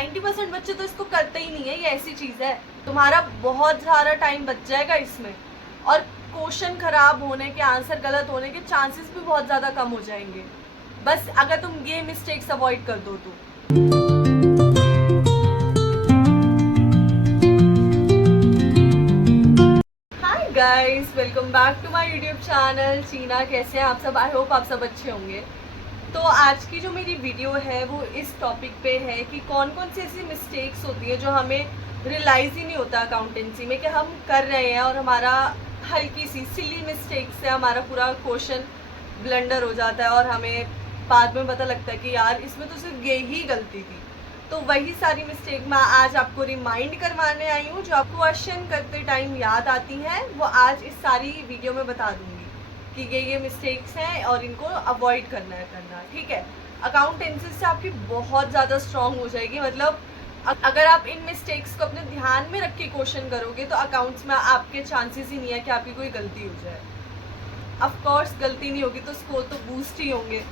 90% बच्चे तो इसको करते ही नहीं है। ये ऐसी चीज़ है, तुम्हारा बहुत सारा टाइम बच जाएगा इसमें, और क्वेश्चन खराब होने के, आंसर गलत होने के चांसेस भी बहुत ज़्यादा कम हो जाएंगे, बस अगर तुम ये मिस्टेक्स अवॉइड कर दो तो। Hi guys, welcome back to my YouTube channel Cheena. कैसे हैं आप सब? आई होप आप सब अच्छे होंगे। तो आज की जो मेरी वीडियो है वो इस टॉपिक पे है कि कौन कौन सी ऐसी मिस्टेक्स होती है जो हमें रियलाइज़ ही नहीं होता अकाउंटेंसी में कि हम कर रहे हैं, और हमारा हल्की सी सिली मिस्टेक से हमारा पूरा क्वेश्चन ब्लंडर हो जाता है और हमें बाद में पता लगता है कि यार इसमें तो सिर्फ ये ही गलती थी। तो वही सारी मिस्टेक मैं आज आपको रिमाइंड करवाने आई हूँ, जो आपको क्वेश्चन करते टाइम याद आती हैं, वो आज इस सारी वीडियो में बता दूंगी कि ये मिस्टेक्स हैं और इनको अवॉइड करना है, ठीक है। अकाउंटेंसी से आपकी बहुत ज़्यादा स्ट्रांग हो जाएगी। मतलब अगर आप इन मिस्टेक्स को अपने ध्यान में रख के क्वेश्चन करोगे तो अकाउंट्स में आपके चांसेस ही नहीं है कि आपकी कोई गलती हो जाए। ऑफ कोर्स गलती नहीं होगी तो स्कोर तो बूस्ट ही होंगे,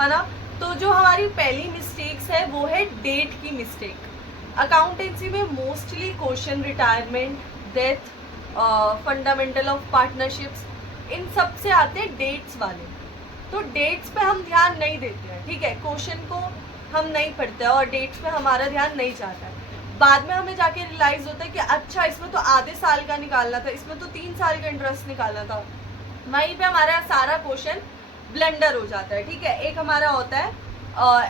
है ना। तो जो हमारी पहली मिस्टेक्स है वो है डेट की मिस्टेक। अकाउंटेंसी में mostly question retirement, death, fundamental of partnerships, इन सब से आते हैं डेट्स वाले। तो डेट्स पे हम ध्यान नहीं देते हैं, ठीक है। क्वेश्चन को हम नहीं पढ़ते और डेट्स पे हमारा ध्यान नहीं जाता है। बाद में हमें जाके रियलाइज होता है कि अच्छा इसमें तो आधे साल का निकालना था, इसमें तो 3 साल का इंटरेस्ट निकालना था। वहीं पे हमारा सारा क्वेश्चन ब्लेंडर हो जाता है, ठीक है। एक हमारा होता है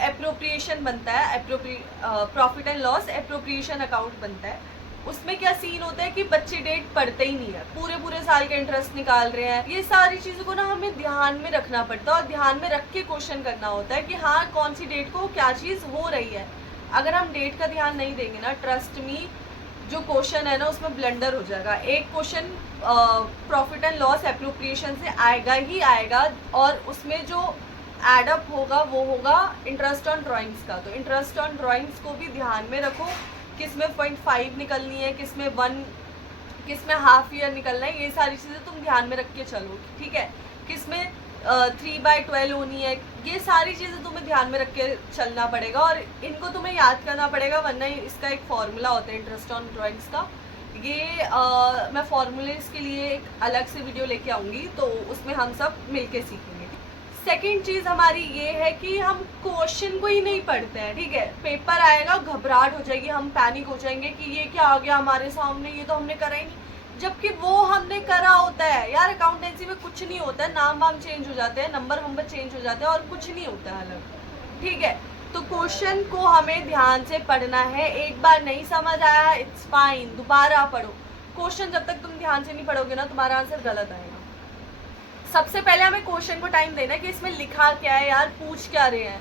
एप्रोप्रिएशन बनता है, profit and loss appropriation account बनता है। उसमें क्या सीन होता है कि बच्चे डेट पढ़ते ही नहीं है, पूरे साल का इंटरेस्ट निकाल रहे हैं। ये सारी चीज़ों को ना हमें ध्यान में रखना पड़ता है और ध्यान में रख के क्वेश्चन करना होता है कि हाँ कौन सी डेट को क्या चीज़ हो रही है। अगर हम डेट का ध्यान नहीं देंगे ना, ट्रस्ट मी, जो क्वेश्चन है ना उसमें ब्लंडर हो जाएगा। एक question profit and loss appropriation से आएगा ही आएगा, और उसमें जो एडअप होगा वो होगा इंटरेस्ट ऑन ड्राइंग्स का। तो इंटरेस्ट ऑन ड्राइंग्स को भी ध्यान में रखो, किसमें 0.5 निकलनी है, किसमें 1, किसमें हाफ ईयर निकलना है। ये सारी चीज़ें तुम ध्यान में रख के चलो, ठीक है। किसमें 3/12 होनी है, ये सारी चीज़ें तुम्हें ध्यान में रख के चलना पड़ेगा और इनको तुम्हें याद करना पड़ेगा, वरना इसका एक फॉर्मूला होता है इंटरेस्ट ऑन ड्राइंग्स का। ये मैं फॉर्मूलेस के लिए एक अलग से वीडियो लेके आऊँगी, तो उसमें हम सब मिलके सीखेंगे। सेकेंड चीज़ हमारी ये है कि हम क्वेश्चन को ही नहीं पढ़ते हैं, ठीक है। पेपर आएगा, घबराहट हो जाएगी, हम पैनिक हो जाएंगे कि ये क्या आ गया हमारे सामने, ये तो हमने करा ही नहीं, जबकि वो हमने करा होता है। यार अकाउंटेंसी में कुछ नहीं होता है, नाम वाम चेंज हो जाते हैं, नंबर चेंज हो जाते हैं और कुछ नहीं होता है अलग, ठीक है। तो क्वेश्चन को हमें ध्यान से पढ़ना है। एक बार नहीं समझ आया, इट्स फाइन, दोबारा पढ़ो। क्वेश्चन जब तक तुम ध्यान से नहीं पढ़ोगे ना, तुम्हारा आंसर गलत आएगा। सबसे पहले हमें क्वेश्चन को टाइम देना है कि इसमें लिखा क्या है, यार पूछ क्या रहे हैं,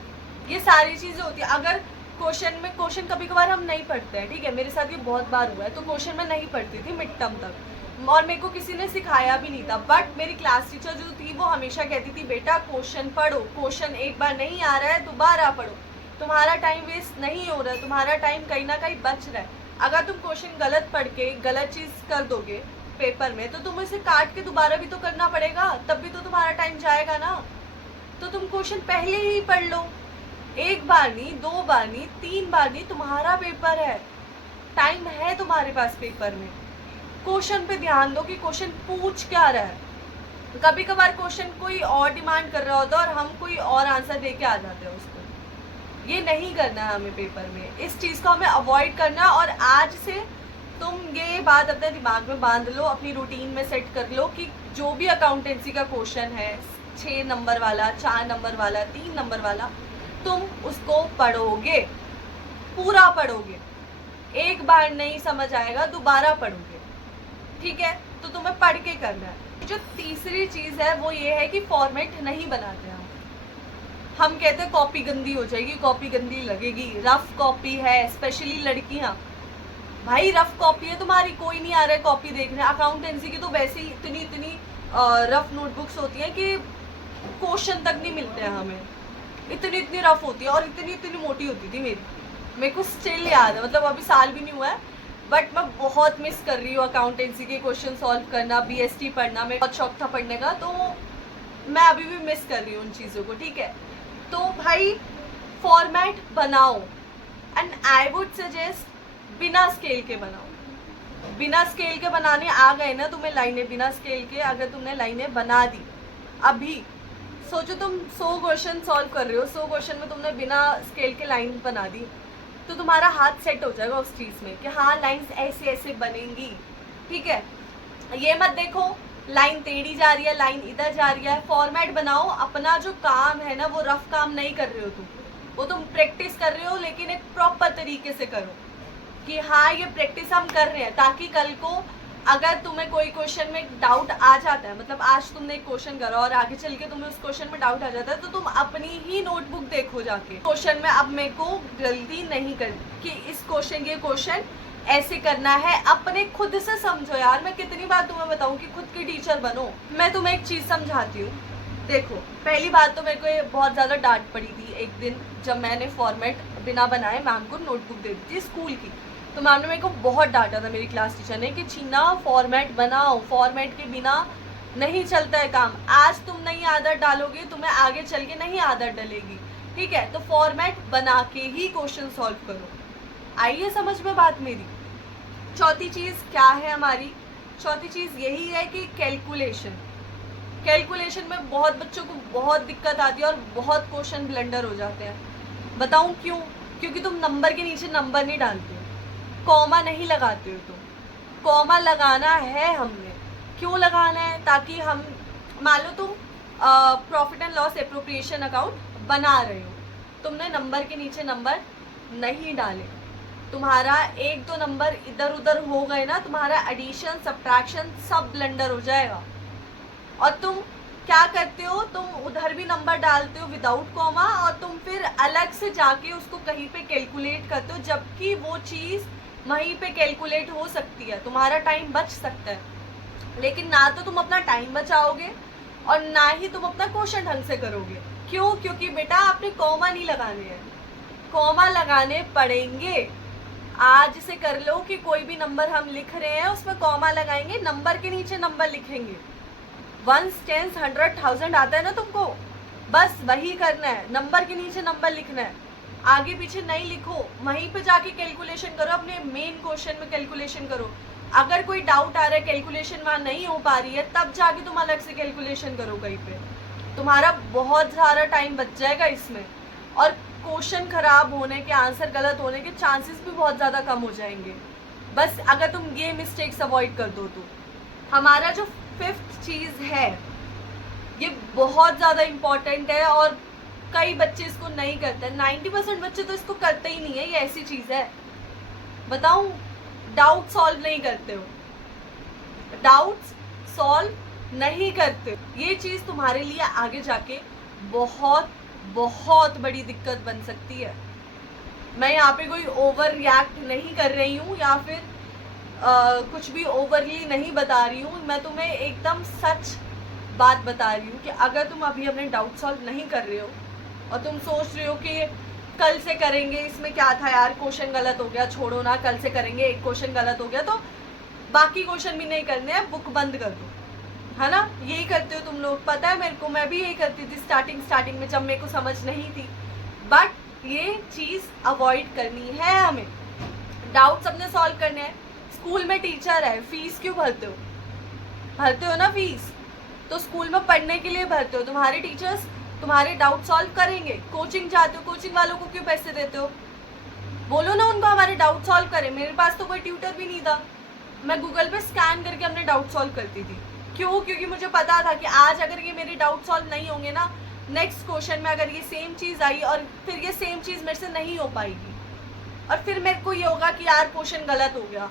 ये सारी चीज़ें होती है। अगर क्वेश्चन कभी कभार हम नहीं पढ़ते हैं, ठीक है, मेरे साथ ये बहुत बार हुआ है। तो क्वेश्चन मैं नहीं पढ़ती थी मिड टर्म तक, और मेरे को किसी ने सिखाया भी नहीं था, बट मेरी क्लास टीचर जो थी वो हमेशा कहती थी बेटा क्वेश्चन पढ़ो, क्वेश्चन एक बार नहीं आ रहा है दोबारा पढ़ो, तुम्हारा टाइम वेस्ट नहीं हो रहा है, तुम्हारा टाइम कहीं ना कहीं बच रहा है। अगर तुम क्वेश्चन गलत पढ़ के गलत चीज़ कर दोगे पेपर में, तो तुम इसे काट के दोबारा भी तो करना पड़ेगा, तब भी तो तुम्हारा टाइम जाएगा ना। तो तुम क्वेश्चन पहले ही पढ़ लो, एक बार नहीं, 2 बार नहीं, 3 बार नहीं, तुम्हारा पेपर है, टाइम है तुम्हारे पास पेपर में। क्वेश्चन पे ध्यान दो कि क्वेश्चन पूछ क्या रहा है। कभी कभार क्वेश्चन कोई और डिमांड कर रहा होता है और हम कोई और आंसर दे के आ जाते हैं उसको। ये नहीं करना है हमें पेपर में, इस चीज़ को हमें अवॉइड करना। और आज से तुम ये बात अपने दिमाग में बांध लो, अपनी रूटीन में सेट कर लो कि जो भी अकाउंटेंसी का क्वेश्चन है, 6 नंबर वाला, 4 नंबर वाला, 3 नंबर वाला, तुम उसको पढ़ोगे, पूरा पढ़ोगे। एक बार नहीं समझ आएगा दोबारा पढ़ोगे, ठीक है। तो तुम्हें पढ़ के करना है। जो तीसरी चीज़ है वो ये है कि फॉर्मेट नहीं बनाते हम कहते हैं कॉपी गंदी हो जाएगी, कॉपी गंदी लगेगी, रफ कॉपी है, स्पेशली लड़कियां। भाई रफ कॉपी है तुम्हारी, कोई नहीं आ रहा है कॉपी देखने। अकाउंटेंसी की तो वैसे ही इतनी रफ नोटबुक्स होती हैं कि क्वेश्चन तक नहीं मिलते हैं हमें, इतनी रफ होती है, और इतनी मोटी होती थी मेरे को स्टिल याद है। मतलब अभी साल भी नहीं हुआ है, बट मैं बहुत मिस कर रही हूँ अकाउंटेंसी के क्वेश्चन सॉल्व करना, BST पढ़ना, मेरे बहुत शौक था पढ़ने का, तो मैं अभी भी मिस कर रही हूँ उन चीज़ों को, ठीक है। तो भाई फॉर्मेट बनाओ, एंड आई वुड सजेस्ट बिना स्केल के बनाओ। बिना स्केल के बनाने आ गए ना तुम्हें लाइनें, बिना स्केल के अगर तुमने लाइनें बना दी, अभी सोचो तुम 100 क्वेश्चन सॉल्व कर रहे हो, 100 क्वेश्चन में तुमने बिना स्केल के लाइन बना दी, तो तुम्हारा हाथ सेट हो जाएगा उस चीज़ में कि हाँ लाइंस ऐसे ऐसे बनेंगी। ठीक है, ये मत देखो लाइन टेढ़ी जा रही है, लाइन इधर जा रही है। फॉर्मेट बनाओ, अपना जो काम है ना वो रफ काम नहीं कर रहे हो तुम, वो तुम प्रैक्टिस कर रहे हो, लेकिन एक प्रॉपर तरीके से करो कि हाँ ये प्रैक्टिस हम कर रहे हैं, ताकि कल को अगर तुम्हें कोई क्वेश्चन में डाउट आ जाता है, मतलब आज तुमने एक क्वेश्चन करा और आगे चल के तुम्हें उस क्वेश्चन में डाउट आ जाता है, तो तुम अपनी ही नोटबुक देखो जाके क्वेश्चन में, अब मेरे को गलती नहीं कर कि इस क्वेश्चन ये क्वेश्चन ऐसे करना है, अपने खुद से समझो यार। मैं कितनी बार तुम्हें बताऊं कि खुद की टीचर बनो। मैं तुम्हें एक चीज समझाती हूँ, देखो पहली बात तो मेरे को ये बहुत ज्यादा डांट पड़ी थी एक दिन, जब मैंने फॉर्मेट बिना बनाए मैम को नोटबुक दे दी थी स्कूल की, तो मैम ने मेरे को बहुत डांटा था, मेरी क्लास टीचर ने, कि छीना फॉर्मेट बनाओ, फॉर्मेट के बिना नहीं चलता है काम। आज तुम नई आदत डालोगे, तुम्हें आगे चल के नहीं आदत डलेगी। ठीक है, तो फॉर्मेट बना के ही क्वेश्चन सॉल्व करो। आइए समझ में बात मेरी। चौथी चीज़ क्या है हमारी? चौथी चीज़ यही है कि कैलकुलेशन। कैलकुलेशन में बहुत बच्चों को बहुत दिक्कत आती है और बहुत क्वेश्चन ब्लंडर हो जाते हैं। बताऊं क्यों? क्योंकि तुम नंबर के नीचे नंबर नहीं डालते हो, कॉमा नहीं लगाते हो तुम। कॉमा लगाना है हमने, क्यों लगाना है? ताकि हम, मान लो तुम profit and loss appropriation account बना रहे हो, तुमने नंबर के नीचे नंबर नहीं डाले, तुम्हारा एक दो नंबर इधर उधर हो गए ना, तुम्हारा एडिशन सब्ट्रैक्शन सब ब्लंडर हो जाएगा। और तुम क्या करते हो, तुम उधर भी नंबर डालते हो विदाउट कॉमा, और तुम फिर अलग से जाके उसको कहीं पे कैलकुलेट करते हो, जबकि वो चीज़ वहीं पे कैलकुलेट हो सकती है, तुम्हारा टाइम बच सकता है। लेकिन ना तो तुम अपना टाइम बचाओगे और ना ही तुम अपना क्वेश्चन ढंग से करोगे। क्यों? क्योंकि बेटा आपने कॉमा नहीं लगाने हैं, कॉमा लगाने पड़ेंगे। आज से कर लो कि कोई भी नंबर हम लिख रहे हैं उसमें कॉमा लगाएंगे, नंबर के नीचे नंबर लिखेंगे। 1, 10, 100, 1000 आता है ना तुमको, बस वही करना है, नंबर के नीचे नंबर लिखना है, आगे पीछे नहीं लिखो, वहीं पे जाके कैलकुलेशन करो, अपने मेन क्वेश्चन में कैलकुलेशन करो। अगर कोई डाउट आ रहा है, कैलकुलेशन वहाँ नहीं हो पा रही है, तब जाके तुम अलग से कैलकुलेशन करो कहीं पे, तुम्हारा बहुत सारा टाइम बच जाएगा इसमें, और क्वेश्चन खराब होने के, आंसर गलत होने के चांसेस भी बहुत ज़्यादा कम हो जाएंगे, बस अगर तुम ये मिस्टेक्स अवॉइड कर दो तो। हमारा जो 5th चीज़ है ये बहुत ज़्यादा इम्पॉर्टेंट है और कई बच्चे इसको नहीं करते। 90% बच्चे तो इसको करते ही नहीं है। ये ऐसी चीज़ है, बताऊं, डाउट सॉल्व नहीं करते हो, डाउट्स सॉल्व नहीं करते हो। ये चीज़ तुम्हारे लिए आगे जाके बहुत बहुत बड़ी दिक्कत बन सकती है। मैं यहाँ पे कोई ओवर रिएक्ट नहीं कर रही हूँ या फिर कुछ भी ओवरली नहीं बता रही हूँ, मैं तुम्हें एकदम सच बात बता रही हूँ कि अगर तुम अभी अपने डाउट सॉल्व नहीं कर रहे हो और तुम सोच रहे हो कि कल से करेंगे, इसमें क्या था यार, क्वेश्चन गलत हो गया, छोड़ो ना, कल से करेंगे, एक क्वेश्चन गलत हो गया तो बाकी क्वेश्चन भी नहीं करने हैं, बुक बंद कर दो, है ना? यही करते हो तुम लोग, पता है मेरे को, मैं भी यही करती थी स्टार्टिंग में जब मेरे को समझ नहीं थी। बट ये चीज़ अवॉइड करनी है हमें, डाउट्स अपने सॉल्व करने हैं। स्कूल में टीचर है, फीस क्यों भरते हो? भरते हो ना फीस, तो स्कूल में पढ़ने के लिए भरते हो, तुम्हारे टीचर्स तुम्हारे डाउट सॉल्व करेंगे। कोचिंग जाते हो, कोचिंग वालों को क्यों पैसे देते हो? बोलो ना उनको हमारे डाउट सॉल्व करें। मेरे पास तो कोई ट्यूटर भी नहीं था, मैं गूगल पे स्कैन करके अपने डाउट सॉल्व करती थी। क्यों? क्योंकि मुझे पता था कि आज अगर ये मेरे डाउट सॉल्व नहीं होंगे ना, नेक्स्ट क्वेश्चन में अगर ये सेम चीज़ आई और फिर ये सेम चीज़ मेरे से नहीं हो पाएगी, और फिर मेरे को ये होगा कि यार क्वेश्चन गलत हो गया,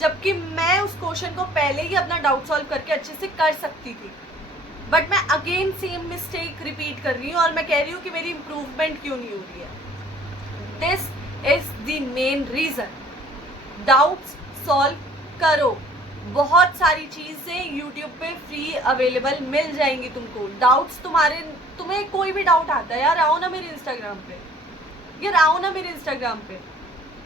जबकि मैं उस क्वेश्चन को पहले ही अपना डाउट सॉल्व करके अच्छे से कर सकती थी। बट मैं अगेन सेम मिस्टेक रिपीट कर रही हूँ और मैं कह रही हूँ कि मेरी इम्प्रूवमेंट क्यों नहीं हो रही है। This is the main reason. Doubts solve करो, बहुत सारी चीज़ें यूट्यूब पे फ्री अवेलेबल मिल जाएंगी तुमको। डाउट्स तुम्हें कोई भी डाउट आता है यार, आओ ना मेरे इंस्टाग्राम पे, यार आओ ना मेरे इंस्टाग्राम पे,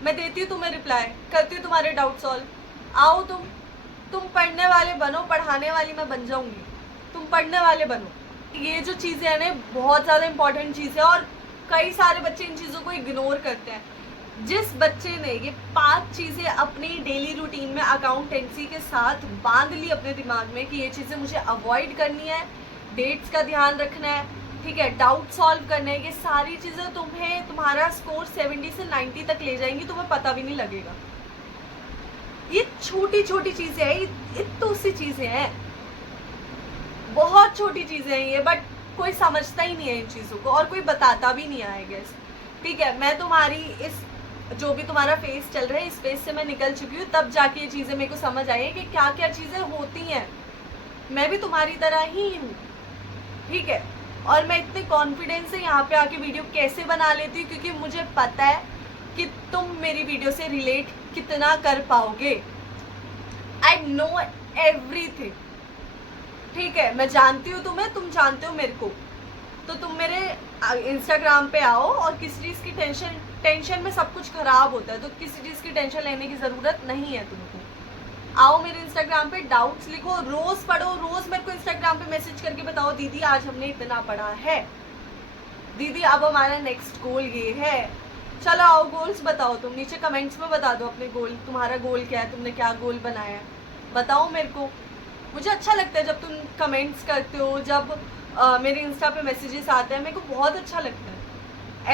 मैं देती हूँ तुम्हें रिप्लाई, करती हूँ तुम्हारे डाउट सॉल्व। आओ तुम पढ़ने वाले बनो, पढ़ाने वाली मैं बन जाऊँगी, तुम पढ़ने वाले बनो। ये जो चीज़ें हैं ना बहुत ज़्यादा इंपॉर्टेंट चीज़ है और कई सारे बच्चे इन चीज़ों को इग्नोर करते हैं। जिस बच्चे ने ये 5 चीज़ें अपनी डेली रूटीन में अकाउंटेंसी के साथ बांध ली अपने दिमाग में कि ये चीज़ें मुझे अवॉइड करनी है, डेट्स का ध्यान रखना है, ठीक है, डाउट सॉल्व करना है, ये सारी चीज़ें तुम्हें तुम्हारा स्कोर 70 से 90 तक ले जाएंगी, तुम्हें पता भी नहीं लगेगा। ये छोटी छोटी चीज़ें हैं, इतनी सी चीज़ें हैं, बहुत छोटी चीज़ें हैं ये, बट कोई समझता ही नहीं है इन चीज़ों को और कोई बताता भी नहीं है आई गेस। ठीक है, मैं तुम्हारी इस जो भी तुम्हारा फेस चल रहा है इस फेस से मैं निकल चुकी हूँ, तब जाके ये चीज़ें मेरे को समझ आई है कि क्या क्या चीज़ें होती हैं। मैं भी तुम्हारी तरह ही हूँ, ठीक है, और मैं इतने कॉन्फिडेंस से यहाँ पे आके वीडियो कैसे बना लेती हूँ क्योंकि मुझे पता है कि तुम मेरी वीडियो से रिलेट कितना कर पाओगे। आई नो एवरीथिंग, ठीक है, मैं जानती हूँ तुम्हें, तुम जानते हो मेरे को, तो तुम मेरे इंस्टाग्राम पे आओ और किसी चीज़ की टेंशन में सब कुछ खराब होता है, तो किसी चीज़ की टेंशन लेने की ज़रूरत नहीं है तुमको। आओ मेरे इंस्टाग्राम पे, डाउट्स लिखो, रोज़ पढ़ो, रोज़ मेरे को इंस्टाग्राम पे मैसेज करके बताओ दीदी आज हमने इतना पढ़ा है, दीदी अब हमारा नेक्स्ट गोल ये है। चलो आओ गोल्स बताओ, तुम नीचे कमेंट्स में बता दो अपने गोल, तुम्हारा गोल क्या है, तुमने क्या गोल बनाया है, बताओ मेरे को। मुझे अच्छा लगता है जब तुम कमेंट्स करते हो, जब मेरे इंस्टा पे मैसेजेस आते हैं, मेरे को बहुत अच्छा लगता है।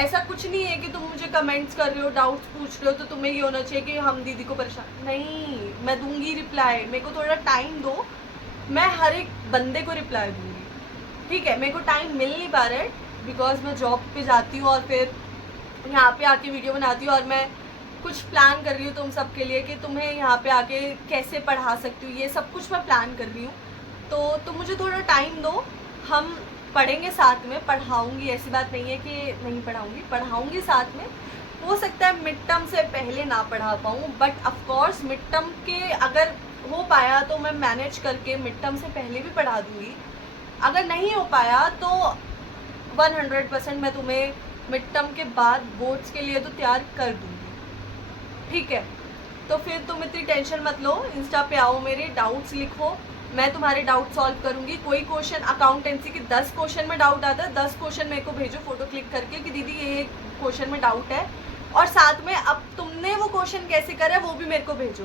ऐसा कुछ नहीं है कि तुम मुझे कमेंट्स कर रहे हो, डाउट्स पूछ रहे हो तो तुम्हें ये होना चाहिए कि हम दीदी को परेशान, नहीं, मैं दूंगी रिप्लाई, मेरे को थोड़ा टाइम दो, मैं हर एक बंदे को रिप्लाई दूंगी, ठीक है। मेरे को टाइम मिल नहीं पा रहा है बिकॉज मैं जॉब पे जाती हूँ और फिर यहाँ पे आके वीडियो बनाती हूँ और मैं कुछ प्लान कर रही हूँ तुम सबके लिए कि तुम्हें यहाँ पे आके कैसे पढ़ा सकती हूँ, ये सब कुछ मैं प्लान कर रही हूँ, तो तुम मुझे थोड़ा टाइम दो, हम पढ़ेंगे साथ में, पढ़ाऊँगी, ऐसी बात नहीं है कि नहीं पढ़ाऊँगी, पढ़ाऊँगी साथ में। हो सकता है मिड टर्म से पहले ना पढ़ा पाऊँ, बट ऑफकोर्स मिड टर्म के अगर हो पाया तो मैं मैनेज करके मिड टर्म से पहले भी पढ़ा दूँगी। अगर नहीं हो पाया तो 100% मैं तुम्हें मिड टर्म के बाद बोर्ड्स के लिए तो तैयार कर दूँगी, ठीक है। तो फिर तुम इतनी टेंशन मत लो, इंस्टा पे आओ, मेरे डाउट्स लिखो, मैं तुम्हारे डाउट सॉल्व करूंगी। कोई क्वेश्चन अकाउंटेंसी के 10 क्वेश्चन में डाउट आता है, 10 क्वेश्चन मेरे को भेजो फोटो क्लिक करके कि दीदी ये क्वेश्चन में डाउट है, और साथ में अब तुमने वो क्वेश्चन कैसे करा है वो भी मेरे को भेजो,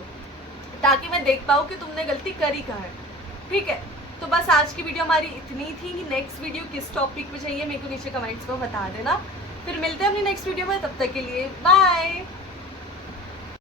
ताकि मैं देख पाऊँ कि तुमने गलती करी कहाँ है, ठीक है। तो बस आज की वीडियो हमारी इतनी थी। नेक्स्ट वीडियो किस टॉपिक पे चाहिए मेरे को नीचे कमेंट्स में बता देना, फिर मिलते हैं अपनी नेक्स्ट वीडियो में, तब तक के लिए बाय।